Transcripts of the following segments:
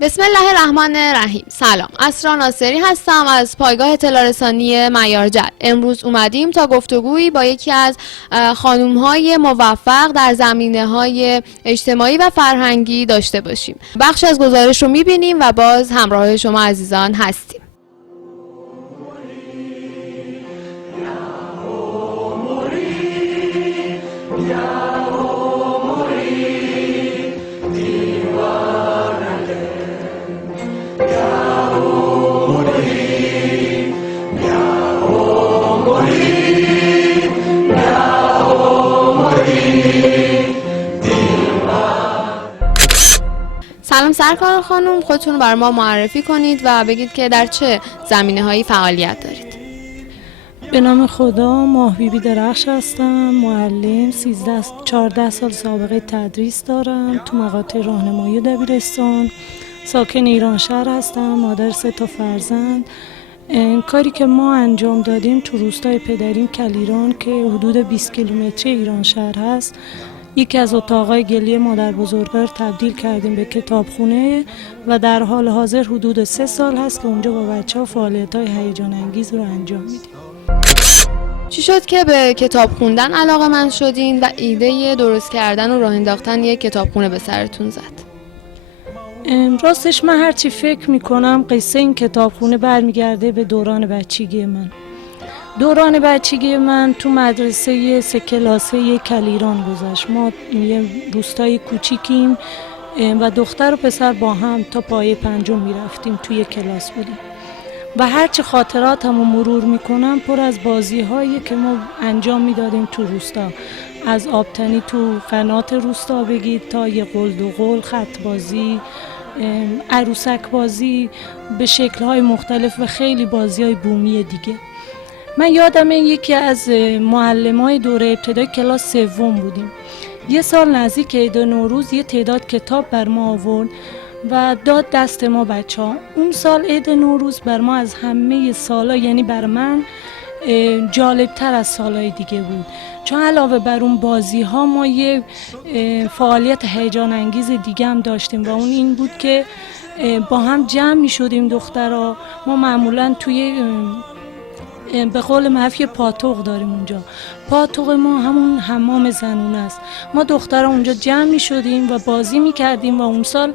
بسم الله الرحمن الرحیم. سلام، اسرا ناصری هستم از پایگاه اطلاع رسانی معیارجل. امروز اومدیم تا گفتگویی با یکی از خانم‌های موفق در زمینه‌های اجتماعی و فرهنگی داشته باشیم. بخش از گزارش رو می‌بینیم و باز همراه شما عزیزان هستیم. سلام سرکار خانم، خودتون بر ما معرفی کنید و بگید که در چه زمینه‌هایی فعالیت دارید. به نام خدا، ماهبیبی درخش هستم، معلم، 14 سال سابقه تدریس دارم تو مقاطع راهنمایی و دبیرستان. ساکن ایرانشهر هستم، مادر 3 فرزند. کاری که ما انجام دادیم تو روستای پدریم کلیران که حدود 20 کیلومتری ایرانشهر هست، یکی از اتاقای گلی مادر بزرگا رو تبدیل کردیم به کتابخونه و در حال حاضر حدود 3 سال هست که اونجا با بچه‌ها فعالیت‌های هیجان انگیز رو انجام میدیم. چی شد که به کتاب خوندن علاقه‌مند شدین و ایده درست کردن و راه انداختن یک کتابخونه به سرتون زد؟ راستش من هرچی فکر میکنم قصه این کتابخونه برمیگرده به دوران بچگی من. دوران بچگی من تو مدرسه 3 کلاسه کلیران گذشت. ما یه روستای کوچیکیم و دختر و پسر با هم تا پایه 5 میرفتیم، توی کلاس بودیم و هرچی خاطراتمو مرور میکنم پر از بازی هایی که ما انجام میدادیم تو روستا، از آبتنی تو قنات روستا بگید تا یه قلد و قل، خط بازی، عروسک بازی به شکل‌های مختلف و خیلی بازی‌های بومی دیگه. من یادم یکی از معلمای دوره ابتدایی کلاس 3 بودیم. یه سال نزدیک عید نوروز یه تعداد کتاب بر ما آورد و داد دست ما بچه‌ها. اون سال عید نوروز بر ما از همه سالا، یعنی بر من، جالبتر از سالهای دیگه بود، چون علاوه بر اون بازی ها ما یه فعالیت هیجان انگیز دیگه هم داشتیم و اون این بود که با هم جمع می شدیم دخترها. ما معمولا توی به قول معروف یه پاتوق داریم اونجا. پاتوق ما همون حمام زنونه است. ما دخترها اونجا جمع می شدیم و بازی می کردیم و اون سال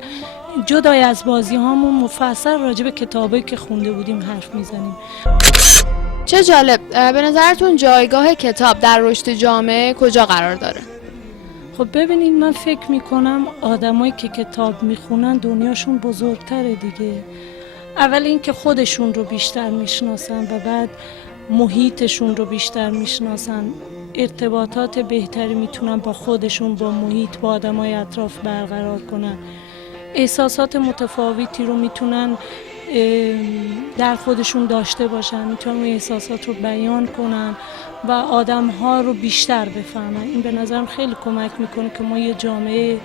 جدای از بازی هامون مفصل راجع به کتابایی که خونده بودیم حرف می زنیم. چه جالب. به نظرتون جایگاه کتاب در رشد جامعه کجا قرار داره؟ خب ببینید، من فکر میکنم آدمایی که کتاب میخونن دنیاشون بزرگتره دیگه. اول اینکه خودشون رو بیشتر میشناسن و بعد محیطشون رو بیشتر میشناسن، ارتباطات بهتری میتونن با خودشون، با محیط، با آدمای اطراف برقرار کنن، احساسات متفاوتی رو میتونن در خودشون داشته باشن، میتونن احساسات رو بیان کنن و آدم‌ها رو بیشتر بفهمن. این به نظرم خیلی کمک میکنه که ما یه جامعه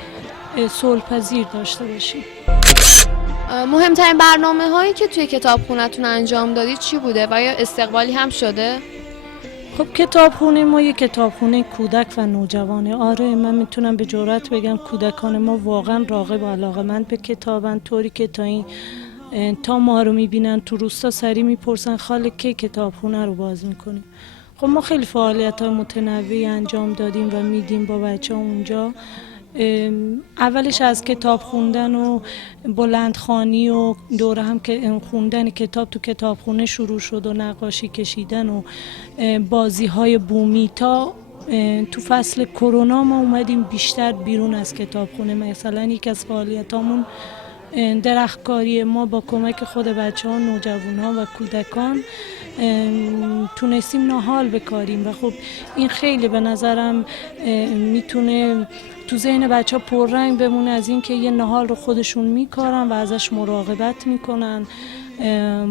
صلح‌پذیر داشته باشیم. مهمترین برنامه هایی که توی کتابخونه‌تون انجام دادید چی بوده و یا استقبالی هم شده؟ خب کتابخونه ما یه کتابخونه کودک و نوجوانه. آره، من میتونم به جرئت بگم کودکان ما واقعا راغب و علاقه‌مند به کتابن، طوری که تا ما رو میبینن تو روستا سری میپرسن خاله کی کتابخونه رو باز میکنیم. خب ما خیلی فعالیت‌های متنوعی انجام دادیم و میدیم با بچه‌ها اونجا. اولش از کتاب خوندن و بلندخوانی و دوره هم که خوندن کتاب تو کتابخونه شروع شد و نقاشی کشیدن و بازی‌های بومی تا تو فصل کرونا ما اومدیم بیشتر بیرون از کتابخونه. مثلا یک از فعالیتامون درختکاری. ما با کمک خود بچه‌ها، نوجوان‌ها و کودکان تونستیم نهال بکاریم و خب این خیلی به نظرم میتونه تو ذهن بچه‌ها پررنگ بمونه از این که یه نهال رو خودشون میکارن و ازش مراقبت میکنن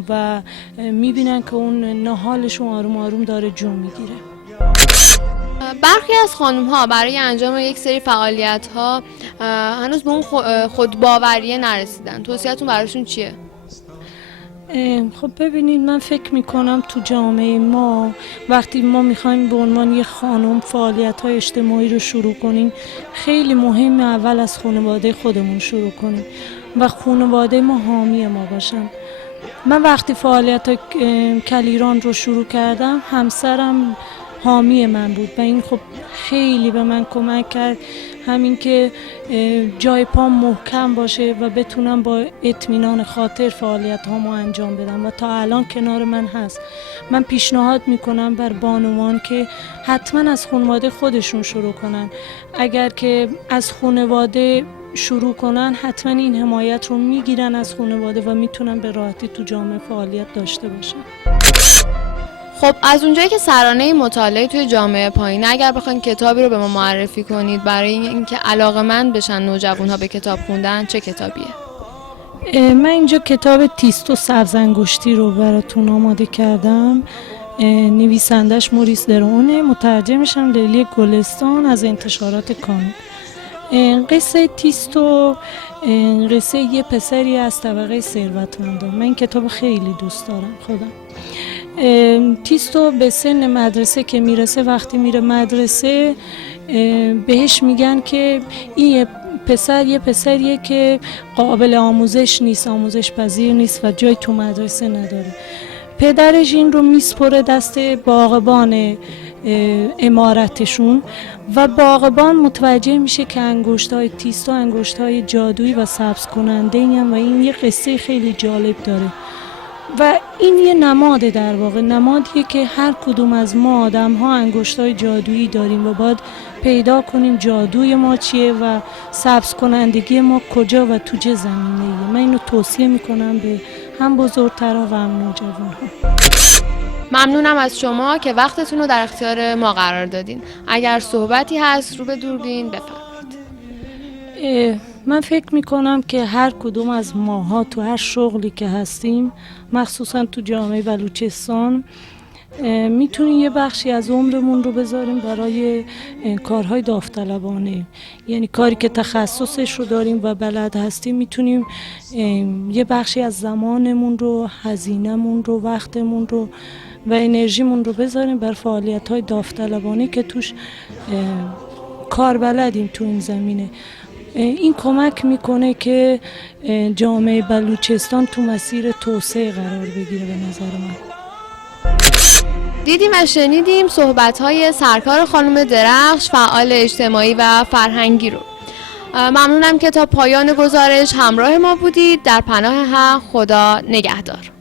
و میبینن که اون نهالشون آروم آروم داره جون میگیره. برخی از خانم‌ها برای انجام یک سری فعالیت‌ها هنوز به اون خودباوریه نرسیدن. توصیه‌تون براشون چیه؟ خب ببینید، من فکر میکنم تو جامعه ما وقتی ما میخوایم به عنوان یه خانم فعالیت‌های اجتماعی رو شروع کنیم، خیلی مهمه اول از خانواده خودمون شروع کنیم. و خانواده ما حامی ما باشن. من وقتی فعالیت کلیران رو شروع کردم همسرم حامی من بود و این خب خیلی به من کمک کرد، همین که جای پام محکم باشه و بتونم با اطمینان خاطر فعالیت هامو انجام بدم و تا الان کنار من هست. من پیشنهاد میکنم بر بانوان که حتما از خانواده خودشون شروع کنن. اگر که از خانواده شروع کنن حتما این حمایت رو میگیرن از خانواده و میتونن به راحتی تو جامعه فعالیت داشته باشن. خب از اونجایی که سرانه مطالعه توی جامعه پایینه، اگر بخواید کتابی رو به ما معرفی کنید برای اینکه علاقه‌مند بشن نوجوان‌ها به کتاب خوندن، چه کتابیه؟ من اینجا کتاب تیستو سبزانگشتی رو براتون آماده کردم. نویسندش موریس درونه، مترجمش هم لیلی گلستان از انتشارات کانون. قصه تیستو قصه یه پسری از طبقه ثروتمندان. من این کتاب خیلی دوست دارم خودم. تیستو به سن مدرسه که میرسه، وقتی میره مدرسه بهش میگن که این یه پسریه که قابل آموزش نیست، آموزش پذیر نیست و جای تو مدرسه نداره. پدرش این رو میسپره دست باغبان امارتشون و باغبان متوجه میشه که انگشت‌های تیستو انگشت‌های جادویی و سبز کننده این و این یه قصه خیلی جالب داره و این یه نماده، در واقع نمادیه که هر کدوم از ما آدم ها انگشت‌های جادویی داریم و باید پیدا کنیم جادوی ما چیه و سبز کنندگی ما کجا و تو چه زمینه‌ایه. من اینو توصیه میکنم به هم بزرگترها و هم نوجوان‌ها. ممنونم از شما که وقتتون رو در اختیار ما قرار دادین. اگر صحبتی هست رو به دوربین بفرمایید. من فکر میکنم که هر کدوم از ماها تو هر شغلی که هستیم، مخصوصا تو جامعه بلوچستان، میتونیم یه بخشی از عمرمون رو بذاریم برای کارهای داوطلبانه، یعنی کاری که تخصصش رو داریم و بلد هستیم. میتونیم یه بخشی از زمانمون رو، هزینه‌مون رو، وقتمون رو و انرژیمون رو بذاریم بر فعالیت‌های داوطلبانه که توش کار بلدیم تو این زمینه. این کمک میکنه که جامعه بلوچستان تو مسیر توسعه قرار بگیره. به نظر من دیدیم و شنیدیم صحبت‌های سرکار خانم درخش، فعال اجتماعی و فرهنگی رو. ممنونم که تا پایان گزارش همراه ما بودید. در پناه حق، خدا نگهدار.